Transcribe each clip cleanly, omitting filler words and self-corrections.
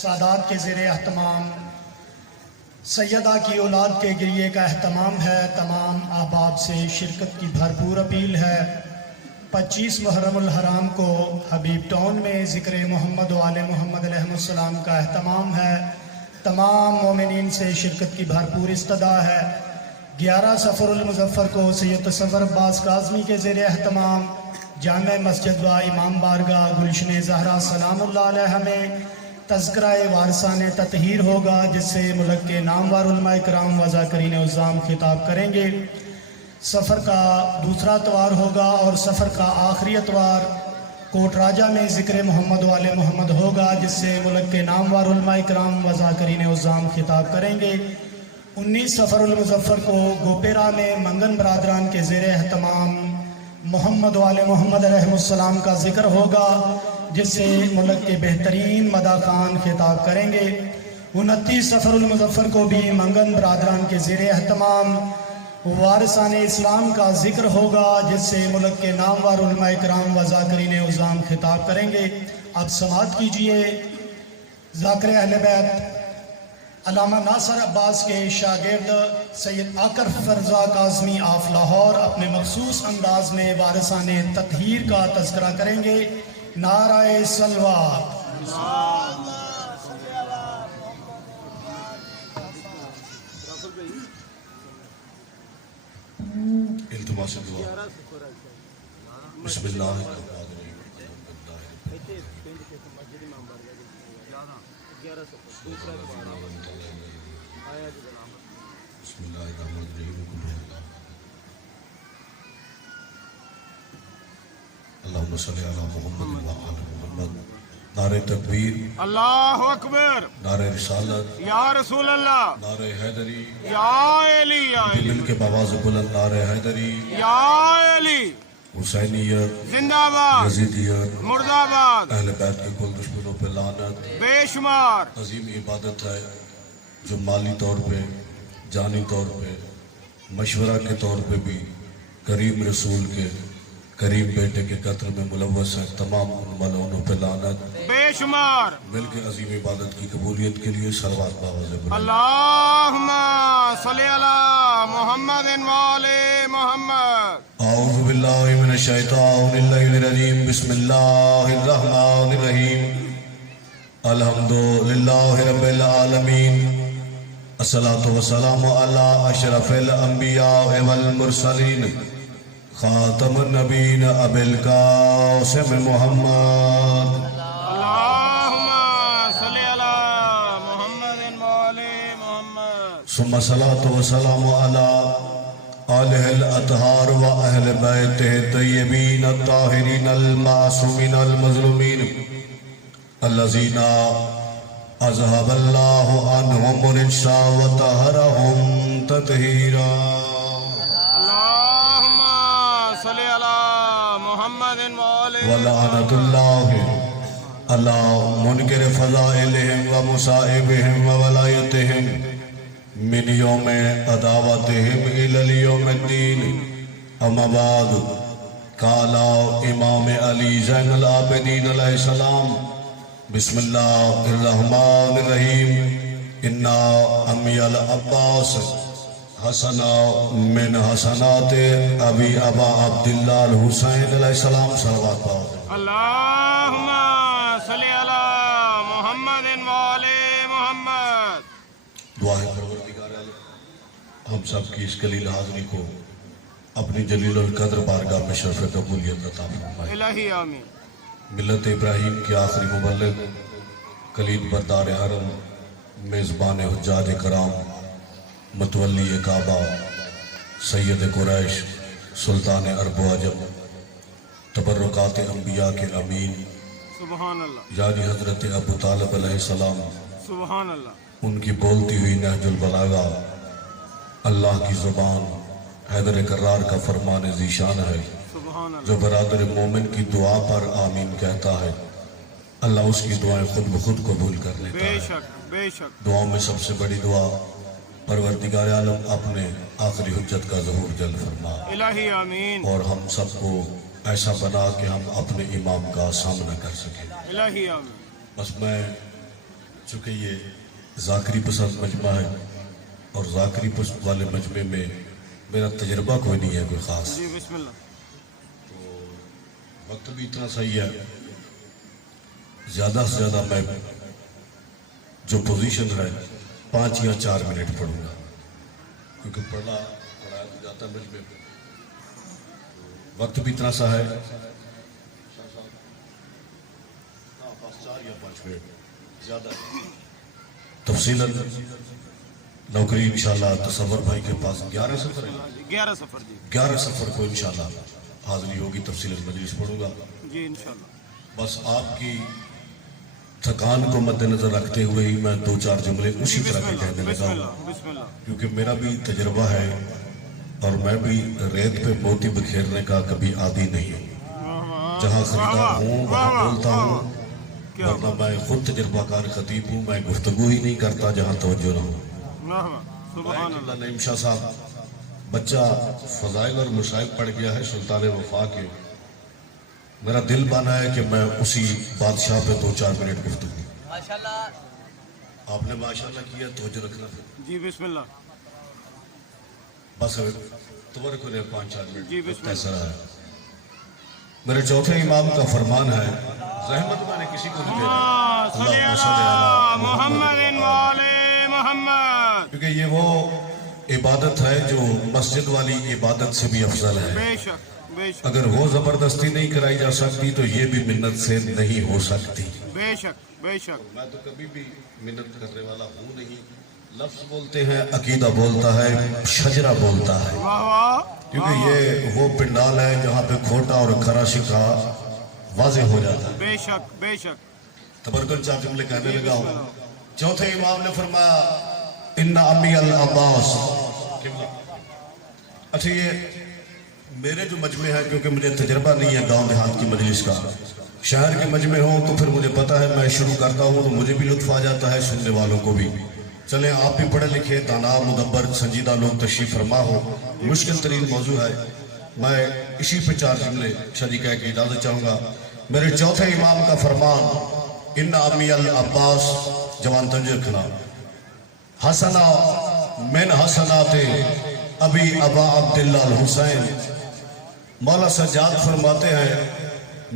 سادات کے زیر اہتمام سیدہ کی اولاد کے گریے کا اہتمام ہے۔ تمام احباب سے شرکت کی بھرپور اپیل ہے۔ 25 محرم الحرام کو حبیب ٹاؤن میں ذکر محمد و آل محمد علیہ السلام کا اہتمام ہے۔ تمام مومنین سے شرکت کی بھرپور استدعا ہے۔ 11 صفر المظفر کو سید تصور عباس کاظمی کے زیر اہتمام جامع مسجد و امام بارگاہ گلشن زہرا سلام اللہ علیہ میں تذکرہ وارثان تطہیر ہوگا، جس سے ملک کے نامور علماء کرام و ذاکرین عظام خطاب کریں گے۔ سفر کا دوسرا اتوار ہوگا اور سفر کا آخری اتوار کوٹ راجہ میں ذکر محمد و آل محمد ہوگا، جس سے ملک کے نامور علماء کرام و ذاکرین عظام خطاب کریں گے۔ 19 صفر المظفر کو گوپیرا میں منگن برادران کے زیر اہتمام محمد و آل محمد علیہ السلام کا ذکر ہوگا، جس سے ملک کے بہترین مداح خان خطاب کریں گے۔ 29 صفر المظفر کو بھی منگن برادران کے زیر اہتمام وارثان اسلام کا ذکر ہوگا، جس سے ملک کے نامور علماء کرام و ذاکرین عظام خطاب کریں گے۔ اب سماعت کیجئے ذاکر اہل بیت علامہ ناصر عباس کے شاگرد سید آکر فرزا کاظمی آف لاہور اپنے مخصوص انداز میں وارثان تطہیر کا تذکرہ کریں گے۔ نعرہ صلوات۔ التماس دعا۔ بسم اللہ الرحمن الرحیم۔ بسم اللہ الرحمن الرحیم۔ اللہم صلی علی محمد و آل محمد۔ نعرہ تکبیر، اللہ اکبر، نعرہ رسالت، یا رسول اللہ، نعرہ حیدری، یا علی، یا علی، مل کے بآواز بلند نعرہ حیدری، یا علی، حسینیت، زندہ باد، یزیدیت، مرد آباد، اہل بیت کے کل دشمنوں پہ لعنت۔ بے شمار عظیم عبادت ہے جو مالی طور پہ، جانی طور پہ، مشورہ کے طور پہ بھی کریم رسول کے کریم بیٹے کے قتل میں ملوث ہے۔ تمام ان ملعونوں پہ لعنت۔ بے شمار مل کے عظیم عبادت کی قبولیت کے لیے صلوات بآواز بلند۔ اللہم صلی علی محمد و آل محمد۔ اعوذ باللہ من الشیطان اللعین الرجیم۔ بسم اللہ الرحمن الرحیم۔ الحمدللہ رب العالمین، الصلاۃ والسلام علی اشرف الانبیاء والمرسلین، خاتم النبیین ابی القاسم محمد۔ اللہم صلی علی محمد و آل محمد۔ ثم الصلاۃ والسلام علی آلہ الاطہار و اہل بیتہ الطیبین الطاہرین المعصومین المظلومین الذین اذہب اللہ عنہم الرجس وطہرہم تطہیرا۔ اللہم صلی علی محمد و آل ولعنت اللہ علی منکر فضائلہم و مصائبہم و ولایتہم من یوم عداوتہم الی الیوم الدین۔ اما بعد، قال امام علی زین العابدین علیہ السلام، بسم اللہ الرحمن الرحیم، انا امی العباس حسنا من حسنات ابی ابا عبداللہ الحسین علیہ السلام۔ صلوات پاؤ۔ اللہم صلی علی محمد و آل محمد۔ دعا ہے پروردگار عالم ہم سب کی اس قلیل حاضری کو اپنی جلیل القدر بارگاہ میں شرف قبولیت عطا فرمائے۔ الہی آمین۔ ملت ابراہیم کے آخری مبلغ، کلید بردار حرم، میزبان حجاج کرام، متولی کعبہ، سید قریش، سلطان عرب و عجم، تبرکات انبیاء کے امین، سبحان اللہ، یعنی حضرت ابو طالب علیہ السلام، سبحان اللہ، ان کی بولتی ہوئی نہج البلاغہ اللہ کی زبان حیدر کرار کا فرمان ذیشان ہے، سبحان اللہ، جو برادر مومن کی دعا پر آمین کہتا ہے، اللہ اس کی دعائیں خود بخود قبول کر لیتا بے ہے۔ شک، بے شک، دعاؤں میں سب سے بڑی دعا، پروردگار عالم اپنے آخری حجت کا ظہور جل فرما، الہی آمین، اور ہم سب کو ایسا بنا کہ ہم اپنے امام کا سامنا کر سکیں۔ الہی آمین۔ بس میں چونکہ یہ ذاکری پسند مجمع ہے اور ذاکری پسند والے مجمع میں میرا تجربہ کوئی نہیں ہے کوئی خاص، جی بسم اللہ. وقت بھی اتنا صحیح ہے، زیادہ سے زیادہ میں جو پوزیشن ہے 5 یا 4 منٹ پڑھوں گا، کیونکہ پڑھایا تو جاتا ہے مجمع میں. وقت بھی اتنا سا ہے، بس 4 یا 5 منٹ زیادہ. تفصیلاً نوکری انشاءاللہ تصور بھائی کے پاس 11 سفر ہے، 11 سفر. جی 11 سفر کو انشاءاللہ حاضری ہوگی، تفصیل مجلس پڑھوں گا. جی انشاءاللہ. بس آپ کی تھکان کو مد نظر رکھتے ہوئے ہی میں 2-4 جملے اسی طرح کے کہنے بسم لگا اللہ ہوں، بسم اللہ. کیونکہ میرا بھی تجربہ ہے اور میں بھی ریت پہ موتی بکھیرنے کا کبھی عادی نہیں ہوں. جہاں خریدار ہوں وہاں بولتا ہوں، ورنہ میں خود تجربہ کار خطیب ہوں. میں گفتگو ہی نہیں کرتا جہاں توجہ نہ ہو. سبحان اللہ. نعیم شاہ صاحب بچہ فضائل اور مصائب پڑھ گیا ہے سلطان وفا کے. میرا دل بانا ہے کہ میں اسی بادشاہ پہ 2-4 منٹ گفتگو. آپ نے ماشاءاللہ کیا، توجہ رکھنا. جی بسم اللہ. بس تمہارے کو 5-4 منٹ. جی بسم اللہ. کیسا رہا ہے؟ میرے چوتھے امام کا فرمان ہے، رحمت میں نے کسی کو نہیں دینا، صلی اللہم صل علی علی محمد وعلی محمد. کیونکہ یہ وہ عبادت ہے جو مسجد والی عبادت سے بھی افضل ہے. بے شک بے شک اگر وہ زبردستی نہیں کرائی جا سکتی تو یہ بھی منت سے نہیں ہو سکتی. بے شک بے شک. میں تو کبھی بھی منت کرنے والا ہوں نہیں. لفظ بولتے ہیں، عقیدہ بولتا ہے، شجرہ بولتا ہے، واہ واہ. کیونکہ یہ وہ پنڈال ہے جہاں پہ کھوٹا اور کھرا شکا واضح ہو جاتا ہے. بے شک بے شک. تبرکن 4 جملے کہنے لگا ہوں. چوتھے امام نے فرمایا ان امی العباس. اچھا یہ میرے جو مجمع ہے، کیونکہ مجھے تجربہ نہیں ہے گاؤں دیہات کی مجلس کا، شہر کے مجمع ہوں تو پھر مجھے پتا ہے میں شروع کرتا ہوں تو مجھے بھی لطف آ جاتا ہے، سننے والوں کو بھی. چلیں آپ بھی پڑھے لکھے دانا مدبر سنجیدہ لوگ تشریف فرما ہو. مشکل ترین موضوع ہے، میں اسی پہ 4 جملے شادی کہہ کے اجازت چاہوں گا. میرے چوتھے امام کا فرمان ان امی العباس، جوان تنجر کھنا، حسنا من حسنات ابی ابا عبداللہ الحسین. مولا سجاد فرماتے ہیں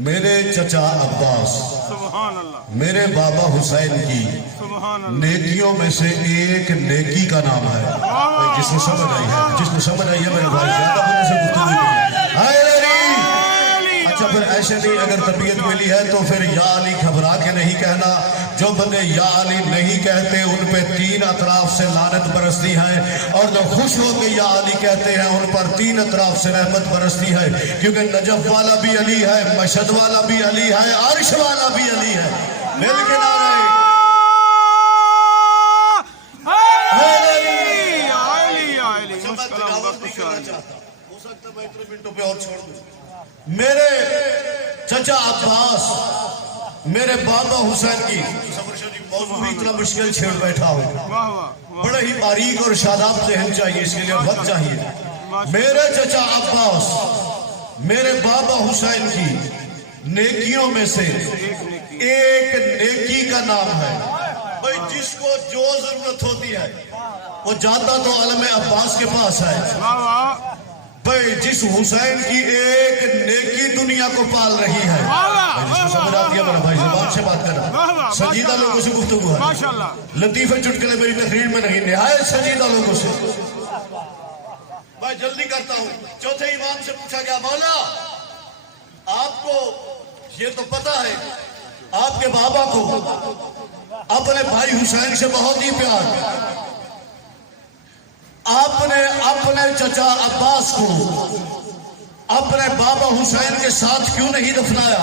میرے چچا عباس سبحان اللہ. میرے بابا حسین کی سبحان اللہ. نیکیوں میں سے ایک نیکی کا نام ہے. جس کو سمجھ آئی ہے، جس کو سمجھ آئی ہے میرے بھائی زیادہ ہونے سے گفتگو کی. ہائے علی. اچھا پھر ایسے نہیں، اگر طبیعت ملی ہے تو پھر یا علی گھبرا کے نہیں کہنا. جو بندے یا علی نہیں کہتے ان پہ 3 اطراف سے لعنت برستی ہے، اور جو خوش ہو کے یا علی کہتے ہیں ان پر 3 اطراف سے رحمت برستی ہے. کیونکہ نجف والا بھی علی ہے، مشہد والا بھی علی ہے، عرش والا بھی علی ہے. مل کے نعرہ ہو سکتا ہے میں اتنے منٹوں پہ اور چھوڑ دوں. میرے چچا عباس میرے بابا حسین کی موضوع بھی اتنا مشکل چھیڑ بیٹھا ہوں، بڑے ہی باریک اور شاداب ذہن چاہیے، اس کے لیے وقت چاہیے. میرے چچا عباس میرے بابا حسین کی نیکیوں میں سے ایک نیکی کا نام ہے. بھائی جس کو جو ضرورت ہوتی ہے وہ جاتا تو عالم عباس کے پاس ہے. بھائی جس حسین کی ایک نیکی دنیا کو پال رہی ہے، جس کو سمجھ آتی ہے میرا بھائی زبان سے بات کرنا، سنجیدہ لوگوں سے گفتگو ہے، لطیفے چٹکلے میری تقریر میں نہیں، نہایت سنجیدہ لوگوں سے. میں جلدی کرتا ہوں. چوتھے امام سے پوچھا گیا مولا آپ کو یہ تو پتا ہے آپ کے بابا کو اپنے بھائی حسین سے بہت ہی پیار، آپ نے اپنے چچا عباس کو اپنے بابا حسین کے ساتھ کیوں نہیں دفنایا،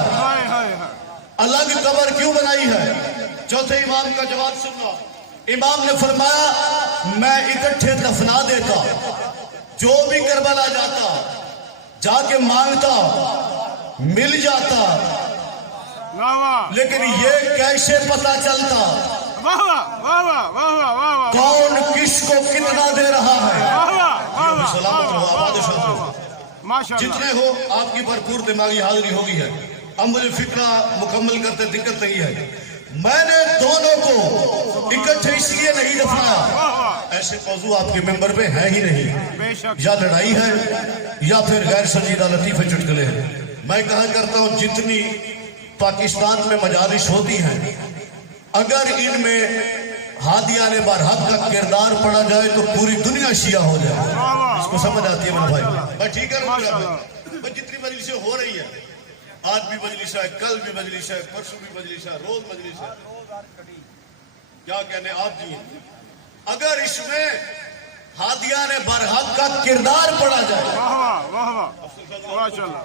الگ قبر کیوں بنائی ہے؟ چوتھے امام کا جواب سننا. امام نے فرمایا میں اکٹھے دفنا دیتا، جو بھی کربلا جاتا جا کے مانگتا مل جاتا، لیکن یہ کیسے پتا چلتا کون کس کو کتنا دے رہا ہے؟ جتنے ہو آپ کی بھرپور دماغی حاضری ہوگی ہے. اب مجھے فکرہ مکمل کرتے دقت نہیں ہے. میں نے دونوں کو دفنایا، ایسے موضوع آپ کے ممبر پہ ہے ہی نہیں. بے شک یا لڑائی ہے یا پھر غیر سنجیدہ لطیفے چٹکلے ہیں. میں کہا کرتا ہوں جتنی پاکستان میں مجالس ہوتی ہیں، اگر ان میں ہادیان برحق کا کردار پڑا جائے تو پوری دنیا شیعہ ہو جائے. اس کو سمجھ آتی ہے میرے بھائی؟ میں ٹھیک ہے. جتنی مجلسیں ہو رہی ہیں، آج بھی مجلس ہے، کل بھی مجلس ہے، پرسوں بھی مجلس ہے، روز مجلس ہے. کیا کہنے آپ جی، اگر اس میں ہادیان برحق کا کردار پڑا جائے، واہ واہ واہ ماشاء اللہ،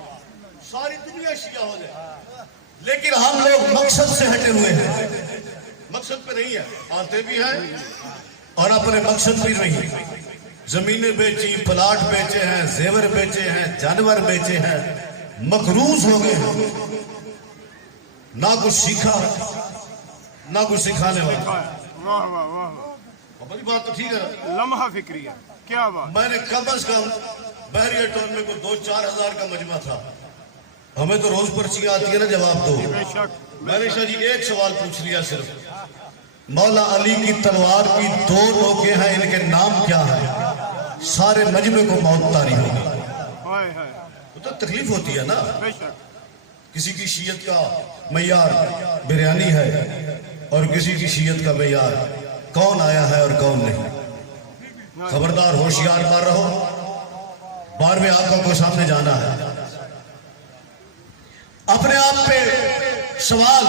ساری دنیا شیعہ ہو جائے. لیکن ہم لوگ مقصد سے ہٹے ہوئے ہیں، مقصد پہ نہیں ہے. آتے بھی ہیں اور اپنے مقصد بھی نہیں. زمینیں بیچی، پلاٹ بیچے ہیں، زیور بیچے ہیں، جانور بیچے ہیں، مقروض ہو گئے ہیں. نہ کچھ سیکھا نہ کچھ سکھانے والا. واہ واہ واہ، بڑی بات تو ٹھیک ہے. لمحہ فکریہ، کیا بات. میں نے کم از کم بحریہ ٹاؤن میں کوئی 2-4 ہزار کا مجمع تھا. ہمیں تو روز پرچیاں آتی ہیں نا، جواب دو. بے شک. میں نے شاہ جی ایک سوال پوچھ لیا صرف. مولا علی کی تلوار کی 2 نوکیں ہیں، ان کے نام کیا ہیں؟ سارے مجمع کو موت طاری ہوگی. ہائے ہائے، وہ تو تکلیف ہوتی ہے نا. بے شک. کسی کی شیعت کا معیار بریانی ہے اور کسی کی شیعت کا معیار کون آیا ہے اور کون نہیں. خبردار ہوشیار مار رہو، 12ویں آقا کو سامنے جانا ہے. اپنے آپ پہ سوال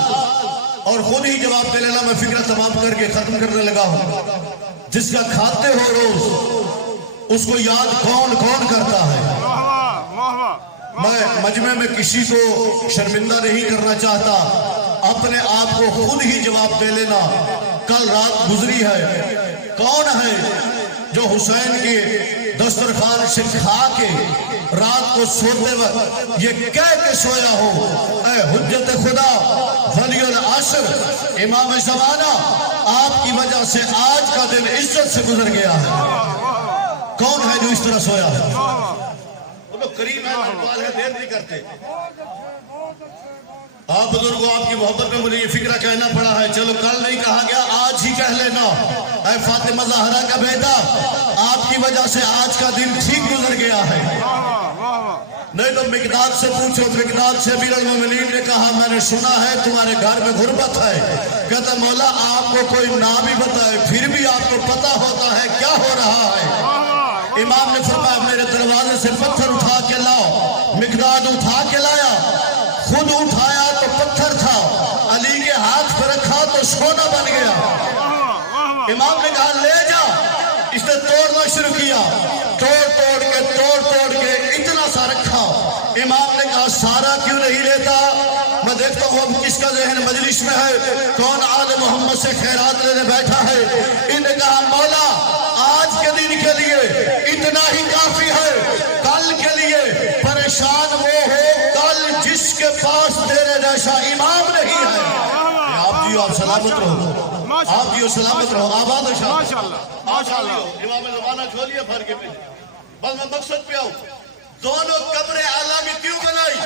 اور خود ہی جواب دے لینا. میں فکرہ تمام کر کے ختم کرنے لگا ہوں. جس کا کھاتے ہو روز، اس کو یاد کون کون کرتا ہے؟ واہ واہ واہ واہ. میں مجمع میں کسی کو شرمندہ نہیں کرنا چاہتا. اپنے آپ کو خود ہی جواب دے لینا. کل رات گزری ہے، کون ہے جو حسین کے دسترخوان سے کھا کے رات کو سوتے وقت یہ کہہ کے سویا ہو، اے حجت خدا ولی العصر امام زمانہ، آپ کی وجہ سے آج کا دن عزت سے گزر گیا ہے. کون ہے جو اس طرح سویا ہے؟ وہ تو کریم ہے، اقبال ہے، دیر نہیں کرتے. آپ بزرگوں، آپ کی محبت میں مجھے یہ فکرہ کہنا پڑا ہے. چلو کل نہیں کہا گیا، آج ہی کہہ لینا. اے فاطمہ زہرا کا بیٹا، آپ کی وجہ سے آج کا دن ٹھیک گزر گیا ہے. نہیں تو مقداد سے پوچھو. مقداد سے امیر المومنین نے کہا میں نے سنا ہے تمہارے گھر میں غربت ہے. کہتا مولا آپ کو کوئی نام ہی بتائے پھر بھی آپ کو پتا ہوتا ہے کیا ہو رہا ہے. امام نے فرمایا میرے دروازے سے پتھر اٹھا کے لاؤ. مقداد اٹھا کے لایا، خود اٹھایا تو پتھر تھا، علی کے ہاتھ پہ رکھا تو سونا بن گیا. امام نے کہا لے جا. اس نے توڑنا شروع کیا، توڑ کے اتنا سا رکھا. امام نے کہا سارا کیوں نہیں لیتا؟ میں دیکھتا ہوں اب کس کا ذہن مجلس میں ہے، کون آل محمد سے خیرات لینے بیٹھا ہے. انہوں نے کہا مولا آج کے دن کے لیے اتنا ہی کافی ہے، کل کے لیے پریشان وہ ہو کل جس کے پاس تیرے جیسا امام نہیں ہے. آپ جیو، آپ سلامت رہو. آپ جیو سلامت رہو، آباد و شاد. ماشاءاللہ. امام زمانہ چھوڑیے پھر کے پیچھے. بس میں مقصد پہ آؤں. دونوں قبریں الگ کیوں بنائی؟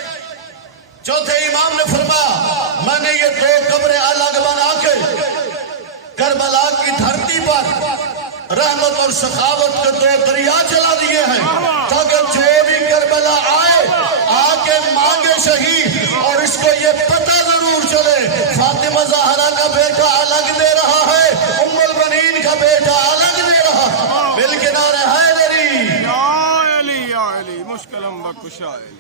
چوتھے امام نے فرمایا میں نے یہ 2 قبریں الگ بنا کے کربلا کی دھرتی پر رحمت اور سخاوت کے 2 دریا چلا دیے ہیں، تاکہ جو بھی کربلا آئے آ کے مانگے شہید اور اس کو یہ پتہ ضرور چلے فاطمہ زہرا کا بیٹا الگ دے رہا ہے، ام البنین کا بیٹا الگ دے رہا ہے. مل کے نعرہ حیدری، یا علی یا علی، مشکلم بکشا علی.